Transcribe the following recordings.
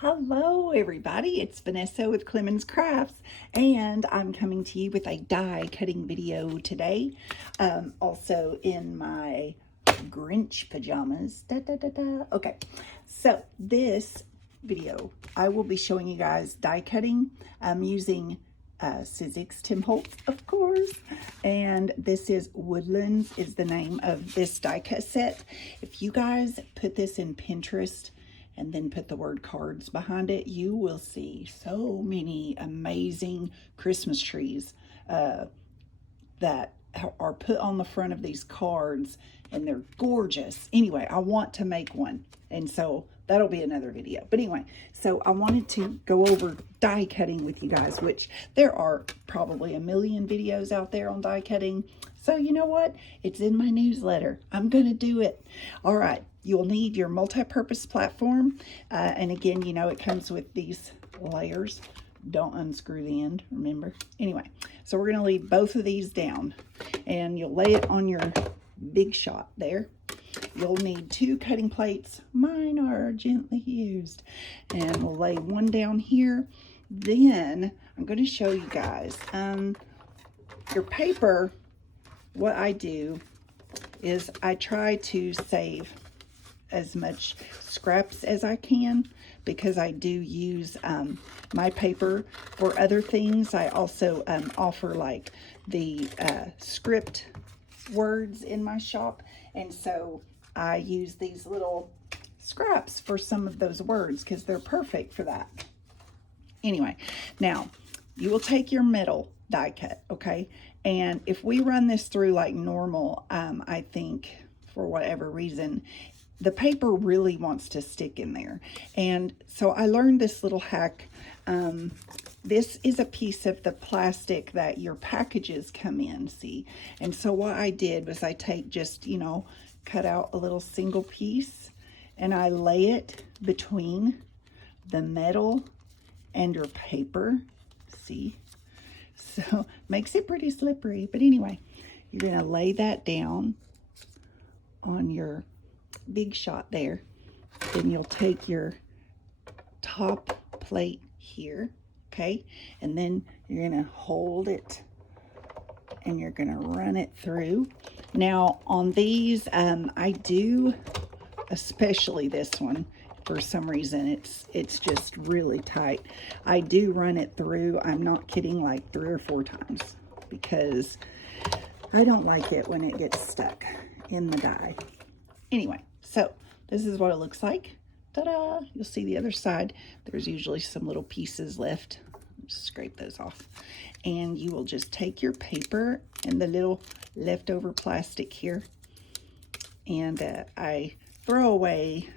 Hello everybody, it's Vanessa with Clemons Crafts, and I'm coming to you with a die cutting video today. Also in my Grinch pajamas. Okay, so this video I will be showing you guys die cutting. I'm using Sizzix timholtz, of course, and this is Woodlands is the name of this die cut set. If you guys put this in Pinterest and then put the word cards behind it, you will see so many amazing Christmas trees that are put on the front of these cards, and they're gorgeous. Anyway, I want to make one, and so that'll be another video. But anyway, so I wanted to go over die cutting with you guys, which there are probably a million videos out there on die cutting. So you know what? It's in my newsletter. I'm going to do it. All right. You'll need your multi-purpose platform. And again, you know, it comes with these layers. Don't unscrew the end, remember? Anyway, so we're going to leave both of these down. And you'll lay it on your big shot there. You'll need 2 cutting plates. Mine are gently used. And we'll lay one down here. Then I'm going to show you guys your paper. What I do is I try to save as much scraps as I can, because I do use my paper for other things. I also offer like the script words in my shop, and so I use these little scraps for some of those words because they're perfect for that. Anyway, now you will take your metal die cut, okay? And if we run this through like normal, I think for whatever reason, the paper really wants to stick in there. And so I learned this little hack. This is a piece of the plastic that your packages come in, see? And so what I did was I take just, you know, cut out a little single piece, and I lay it between the metal and your paper, see? So makes it pretty slippery. But anyway, you're going to lay that down on your big shot there. Then you'll take your top plate here, okay? And then you're going to hold it and you're going to run it through. Now on these, I do, especially this one, for some reason it's just really tight. I do run it through, I'm not kidding, like 3 or 4 times, because I don't like it when it gets stuck in the die. Anyway, so this is what it looks like. Ta-da! You'll see the other side. There's usually some little pieces left. Just scrape those off. And you will just take your paper and the little leftover plastic here. And I throw away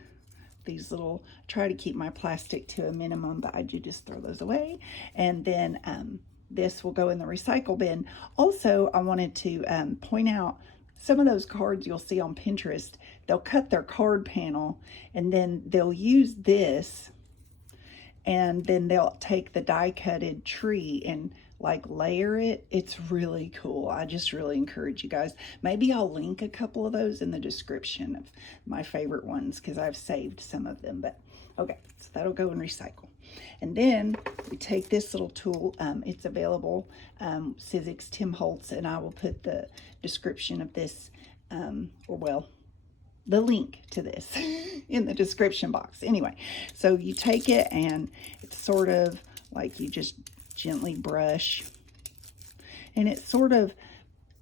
these little, try to keep my plastic to a minimum, but I do just throw those away. And then this will go in the recycle bin. Also, I wanted to point out some of those cards you'll see on Pinterest. They'll cut their card panel and then they'll use this, and then they'll take the die cutted tree and like layer it. It's really cool. I just really encourage you guys. Maybe I'll link a couple of those in the description of my favorite ones, because I've saved some of them. But okay, so that'll go in recycle. And then we take this little tool. It's available, Sizzix timholtz, and I will put the description of this, or well, the link to this in the description box. Anyway, so you take it and it's sort of like you just gently brush, and it sort of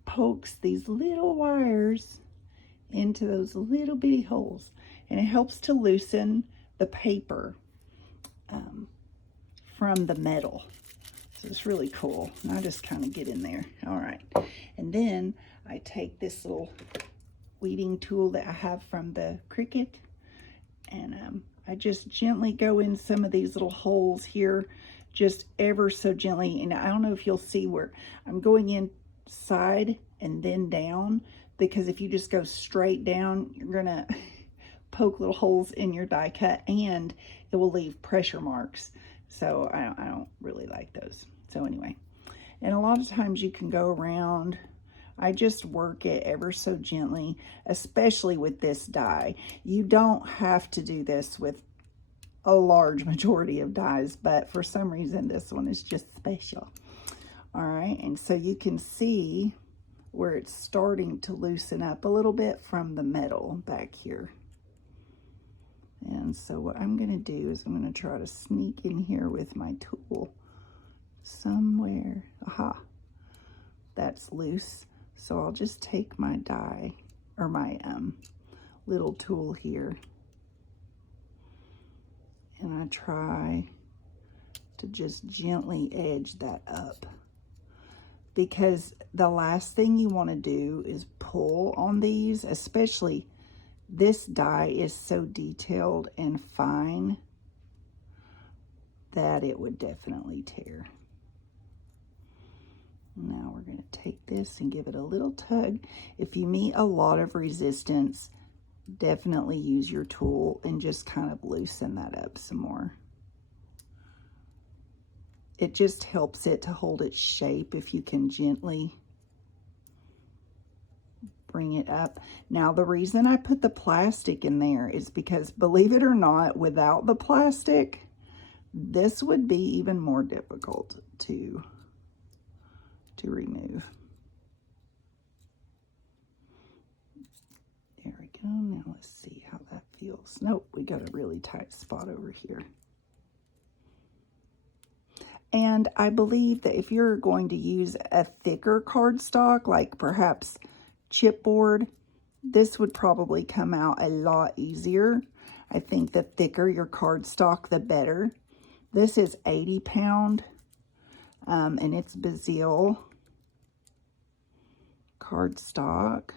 pokes these little wires into those little bitty holes, and it helps to loosen the paper from the metal. So it's really cool. And I just kind of get in there. All right, and then I take this little weeding tool that I have from the Cricut, and I just gently go in some of these little holes here, just ever so gently. And I don't know if you'll see where I'm going inside and then down, because if you just go straight down, you're gonna poke little holes in your die cut, and it will leave pressure marks. So I don't really like those. So anyway, and a lot of times you can go around. I just work it ever so gently, especially with this die. You don't have to do this with a large majority of dies, but for some reason this one is just special. All right, and so you can see where it's starting to loosen up a little bit from the metal back here. And so what I'm going to do is I'm going to try to sneak in here with my tool somewhere. Aha, that's loose. So I'll just take my die, or my little tool here, and I try to just gently edge that up, because the last thing you want to do is pull on these, especially this die is so detailed and fine that it would definitely tear. Now we're going to take this and give it a little tug. If you meet a lot of resistance, definitely use your tool and just kind of loosen that up some more. It just helps it to hold its shape if you can gently bring it up. Now, the reason I put the plastic in there is because, believe it or not, without the plastic, this would be even more difficult to remove. There we go. Now let's see how that feels. Nope, we got a really tight spot over here. And I believe that if you're going to use a thicker cardstock, like perhaps chipboard, this would probably come out a lot easier. I think the thicker your cardstock, the better. This is 80 pound, and it's Bazzill Cardstock.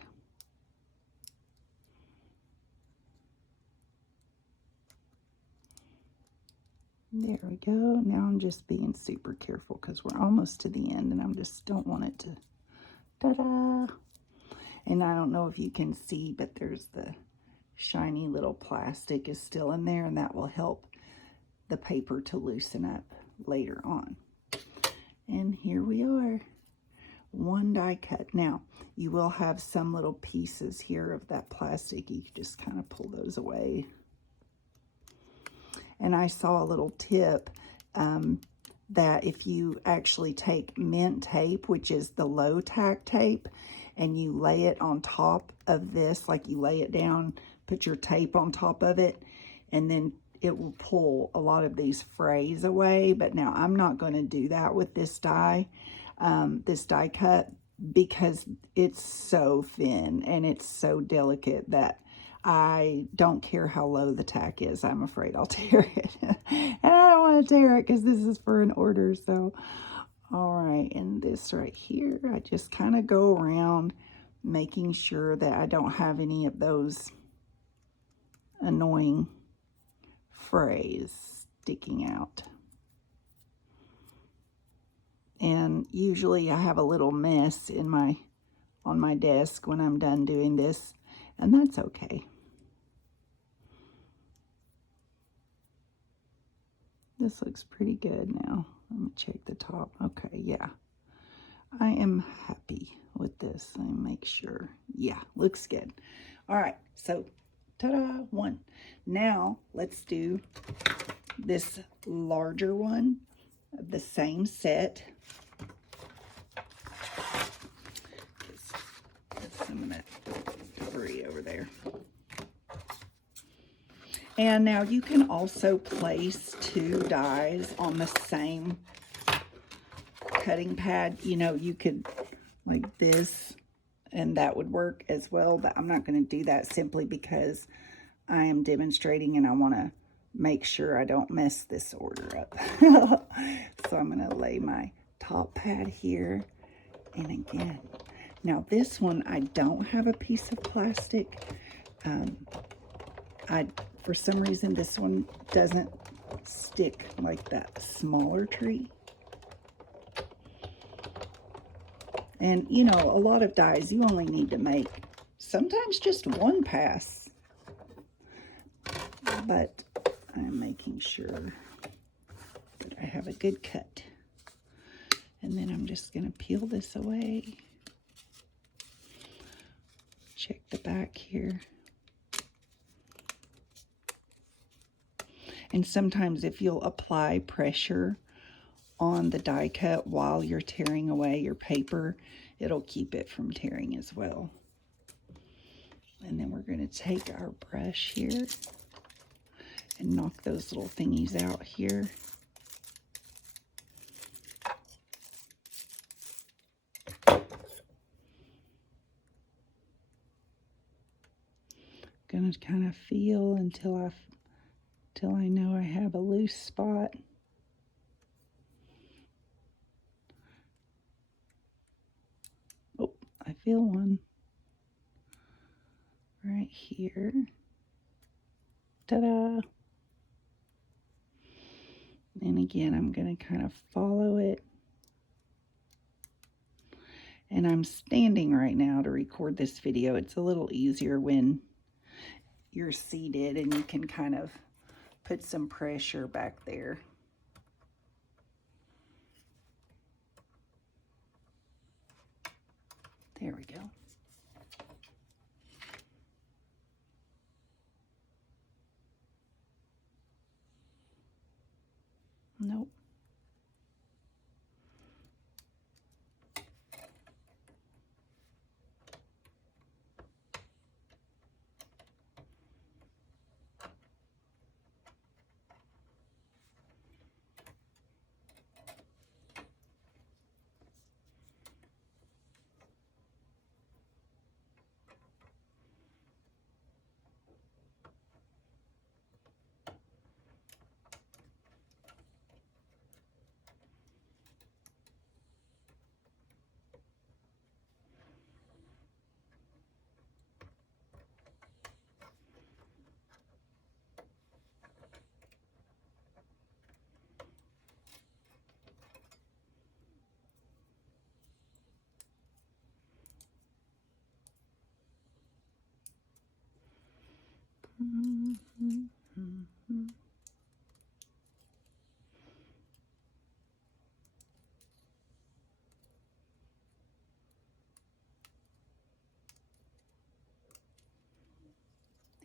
There we go. Now I'm just being super careful because we're almost to the end, and I just don't want it to, ta-da! And I don't know if you can see, but there's the shiny little plastic is still in there, and that will help the paper to loosen up later on. And here we are, one die cut. Now, you will have some little pieces here of that plastic. You can just kind of pull those away. And I saw a little tip that if you actually take mint tape, which is the low tack tape, and you lay it on top of this, like you lay it down, put your tape on top of it, and then it will pull a lot of these frays away. But now I'm not going to do that with this die cut, because it's so thin and it's so delicate that I don't care how low the tack is. I'm afraid I'll tear it. And I don't want to tear it because this is for an order. So, all right. And this right here, I just kind of go around making sure that I don't have any of those annoying frays sticking out. And usually I have a little mess on my desk when I'm done doing this, and that's okay. This looks pretty good now. Let me check the top. Okay, yeah. I am happy with this. Let me make sure. Yeah, looks good. All right, so ta-da, one. Now let's do this larger one of the same set. Some of that debris over there. And now you can also place two dies on the same cutting pad. You know, you could like this, and that would work as well, but I'm not going to do that simply because I am demonstrating and I want to make sure I don't mess this order up. So I'm going to lay my top pad here, and again, now this one, I don't have a piece of plastic. For some reason, this one doesn't stick like that smaller tree. And, you know, a lot of dies, you only need to make sometimes just one pass. But I'm making sure that I have a good cut. And then I'm just going to peel this away. Check the back here. And sometimes if you'll apply pressure on the die cut while you're tearing away your paper, it'll keep it from tearing as well. And then we're going to take our brush here and knock those little thingies out here. Gonna kind of feel until I know I have a loose spot. Oh, I feel one right here. Ta-da! And again, I'm gonna kind of follow it. And I'm standing right now to record this video. It's a little easier when you're seated and you can kind of put some pressure back there. There we go. Nope.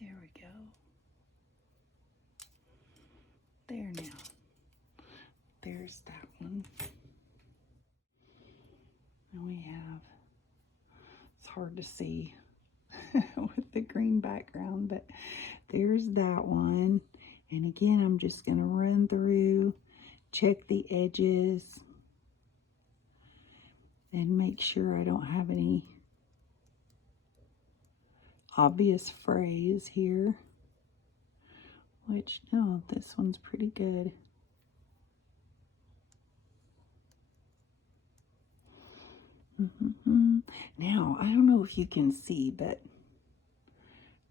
There we go. There now. There's that one. And we have, it's hard to see with the green background, but there's that one. And again, I'm just going to run through, check the edges, and make sure I don't have any obvious frays here. Which, no, this one's pretty good. Now, I don't know if you can see, but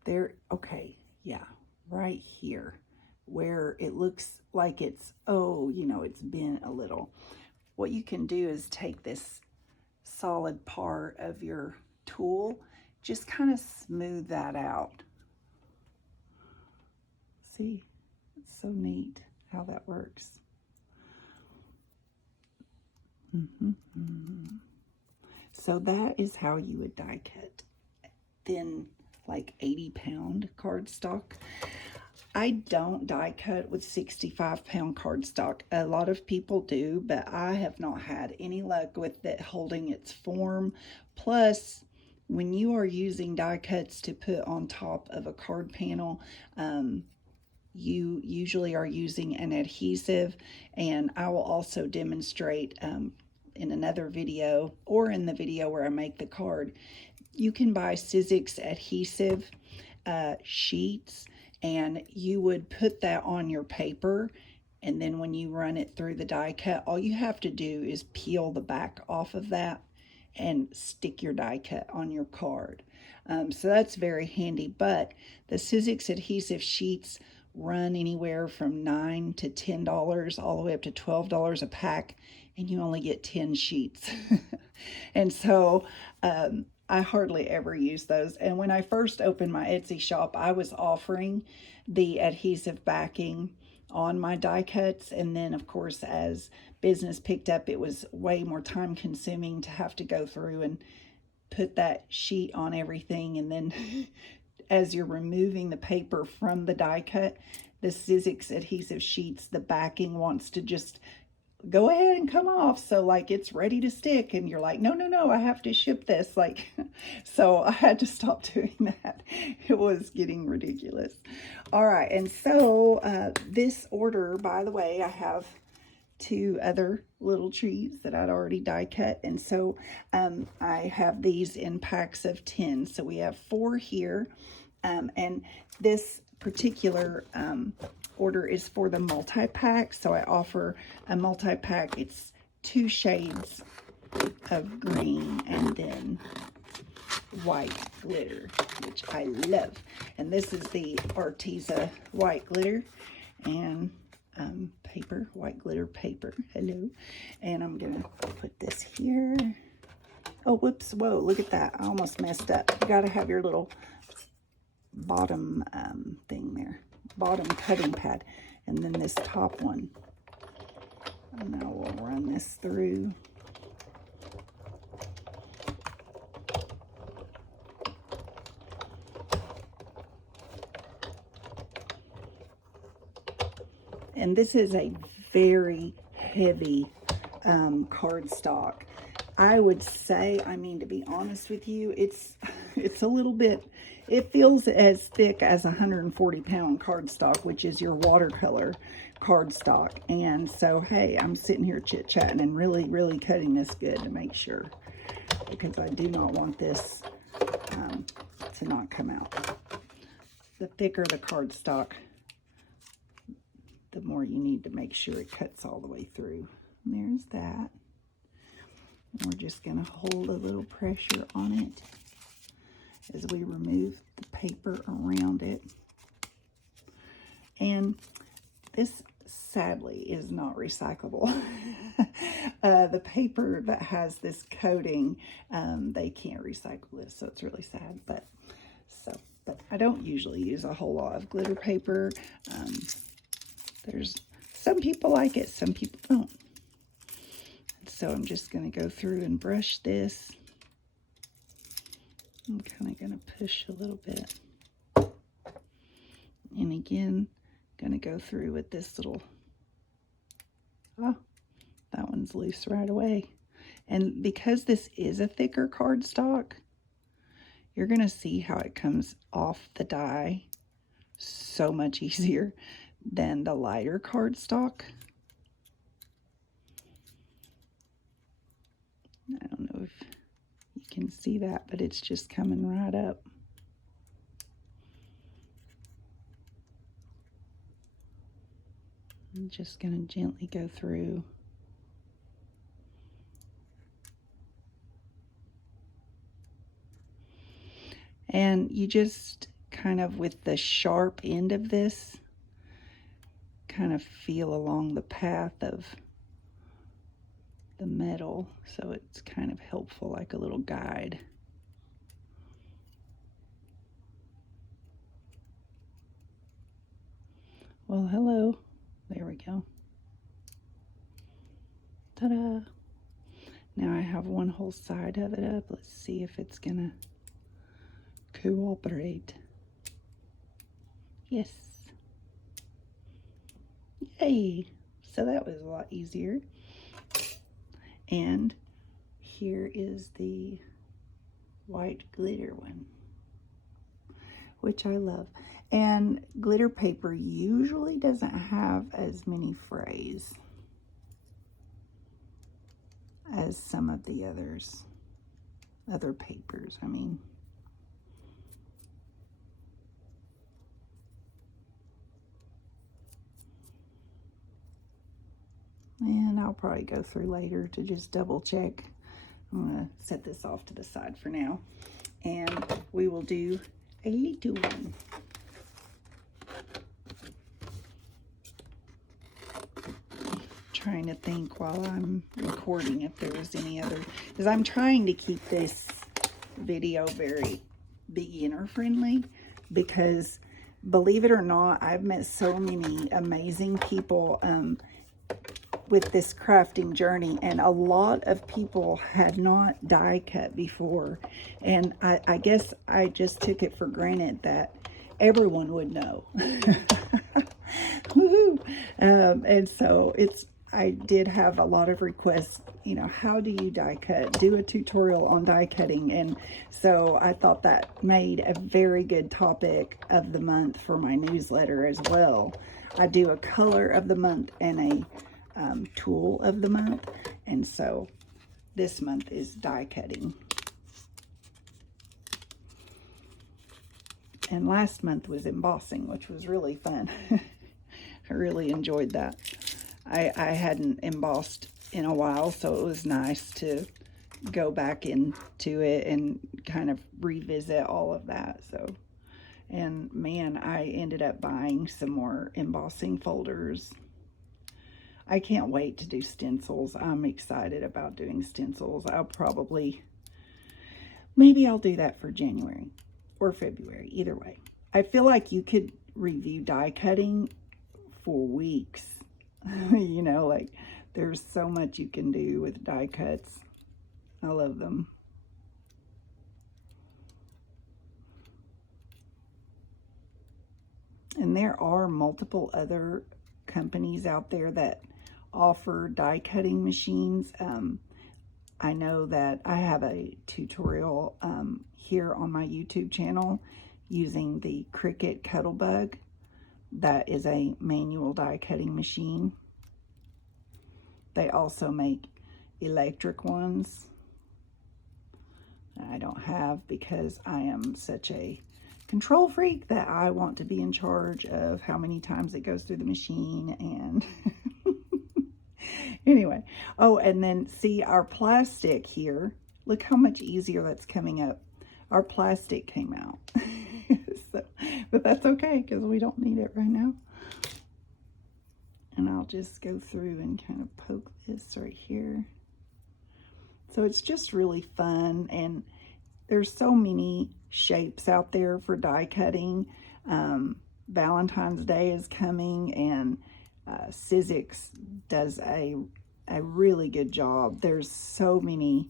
there, okay, yeah, right here, where it looks like it's, oh, you know, it's bent a little. What you can do is take this solid part of your tool, just kind of smooth that out. See, it's so neat how that works. So that is how you would die cut thin, like 80-pound cardstock. I don't die cut with 65-pound cardstock. A lot of people do, but I have not had any luck with it holding its form. Plus, when you are using die cuts to put on top of a card panel, you usually are using an adhesive, and I will also demonstrate in another video or in the video where I make the card. You can buy Sizzix adhesive sheets, and you would put that on your paper, and then when you run it through the die cut, all you have to do is peel the back off of that and stick your die cut on your card. So that's very handy, but the Sizzix adhesive sheets run anywhere from $9 to $10 all the way up to $12 a pack, and you only get 10 sheets. And so I hardly ever use those. And when I first opened my Etsy shop, I was offering the adhesive backing on my die cuts, and then of course as business picked up, it was way more time consuming to have to go through and put that sheet on everything, and then as you're removing the paper from the die cut, the Sizzix adhesive sheets, the backing wants to just go ahead and come off. So like it's ready to stick and you're like, no, no, no, I have to ship this. Like, so I had to stop doing that. It was getting ridiculous. All right. And so this order, by the way, I have 2 other little trees that I'd already die cut. And so I have these in packs of 10. So we have 4 here. And this particular order is for the multi-pack. So I offer a multi-pack. It's 2 shades of green and then white glitter, which I love. And this is the ARTEZA white glitter and paper, white glitter paper. Hello. And I'm gonna put this here. Oh, whoops. Whoa, look at that. I almost messed up. You gotta have your little bottom thing there, bottom cutting pad, and then this top one. And now we'll run this through. And this is a very heavy cardstock. I would say, I mean, to be honest with you, it's a little bit, it feels as thick as 140-pound cardstock, which is your watercolor cardstock. And so, hey, I'm sitting here chit-chatting and really, really cutting this good to make sure, because I do not want this to not come out. The thicker the cardstock, the more you need to make sure it cuts all the way through. And there's that. And we're just going to hold a little pressure on it as we remove the paper around it. And this, sadly, is not recyclable. The paper that has this coating, they can't recycle this, so it's really sad. But I don't usually use a whole lot of glitter paper. There's some people like it, some people don't. So I'm just going to go through and brush this. I'm kind of going to push a little bit. And again, going to go through with this little, oh, that one's loose right away. And because this is a thicker cardstock, you're going to see how it comes off the die so much easier than the lighter cardstock. I don't know if you can see that, but it's just coming right up. I'm just going to gently go through. And you just kind of, with the sharp end of this, kind of feel along the path of the metal, so it's kind of helpful, like a little guide. Well, hello. There we go. Ta-da! Now I have one whole side of it up. Let's see if it's gonna cooperate. Yes. Yay! So that was a lot easier. And here is the white glitter one, which I love. And glitter paper usually doesn't have as many frays as some of the other papers, I mean. And I'll probably go through later to just double check. I'm going to set this off to the side for now. And we will do a little one. Trying to think while I'm recording if there was any other, because I'm trying to keep this video very beginner friendly, because believe it or not, I've met so many amazing people with this crafting journey, and a lot of people had not die cut before, and I guess I just took it for granted that everyone would know. Woohoo! And so I did have a lot of requests, you know, how do you die cut? Do a tutorial on die cutting. And so I thought that made a very good topic of the month for my newsletter as well. I do a color of the month and a tool of the month. And so this month is die cutting. And last month was embossing, which was really fun. I really enjoyed that. I hadn't embossed in a while, so it was nice to go back into it and kind of revisit all of that. So, and man, I ended up buying some more embossing folders. I can't wait to do stencils. I'm excited about doing stencils. Maybe I'll do that for January or February, either way. I feel like you could review die cutting for weeks. You know, like there's so much you can do with die cuts. I love them. And there are multiple other companies out there that offer die cutting machines. I know that I have a tutorial here on my YouTube channel using the Cricut Cuttlebug. That is a manual die cutting machine. They also make electric ones that I don't have because I am such a control freak that I want to be in charge of how many times it goes through the machine. And anyway, oh, and then see our plastic here. Look how much easier that's coming up. Our plastic came out. So, but that's okay because we don't need it right now. And I'll just go through and kind of poke this right here. So it's just really fun, and there's so many shapes out there for die cutting. Valentine's Day is coming, and Sizzix does a really good job. There's so many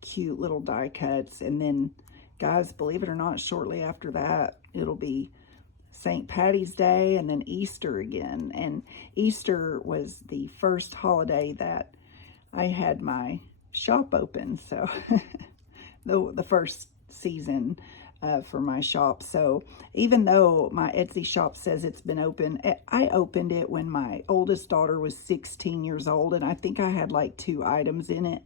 cute little die cuts, and then guys, believe it or not, shortly after that, it'll be St. Patty's Day and then Easter again. And Easter was the first holiday that I had my shop open. So the first season for my shop. So even though my Etsy shop says it's been open, I opened it when my oldest daughter was 16 years old. And I think I had like 2 items in it.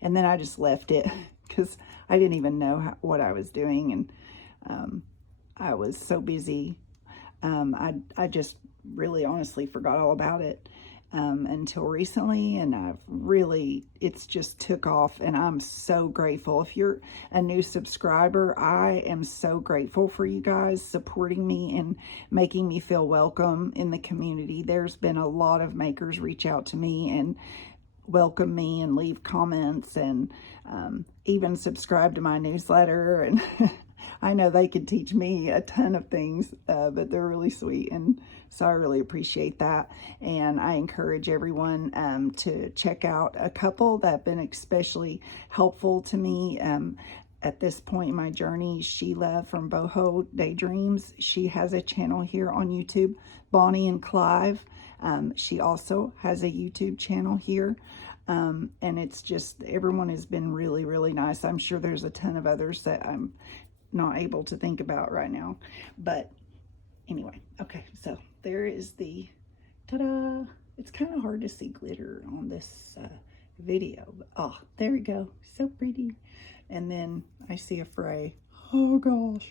And then I just left it because I didn't even know what I was doing. And I was so busy. I just really honestly forgot all about it until recently, and it's just took off, and I'm so grateful. If you're a new subscriber, I am so grateful for you guys supporting me and making me feel welcome in the community. There's been a lot of makers reach out to me and welcome me and leave comments and even subscribe to my newsletter, and I know they could teach me a ton of things, but they're really sweet, and so I really appreciate that. And I encourage everyone to check out a couple that have been especially helpful to me at this point in my journey. Sheila from Boho Daydreams, she has a channel here on YouTube. Bonnie and Clive, she also has a YouTube channel here. And it's just, everyone has been really, really nice. I'm sure there's a ton of others that I'm not able to think about right now, but anyway, okay, so there is the ta-da. It's kind of hard to see glitter on this video, but oh, there we go, so pretty. And then I see a fray. Oh gosh.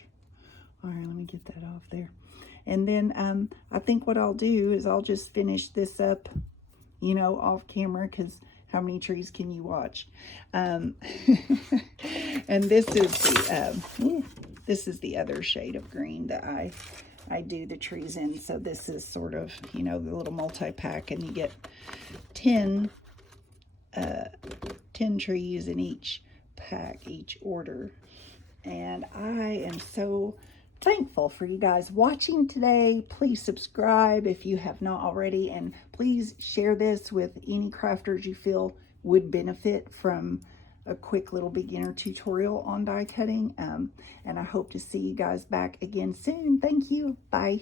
All right, let me get that off there. And then I think what I'll do is I'll just finish this up, you know, off camera, because how many trees can you watch? And this is the other shade of green that I do the trees in. So this is sort of, you know, the little multi-pack, and you get 10 trees in each pack, each order. And I am so thankful for you guys watching today. Please subscribe if you have not already, and please share this with any crafters you feel would benefit from a quick little beginner tutorial on die cutting. And I hope to see you guys back again soon. Thank you. Bye.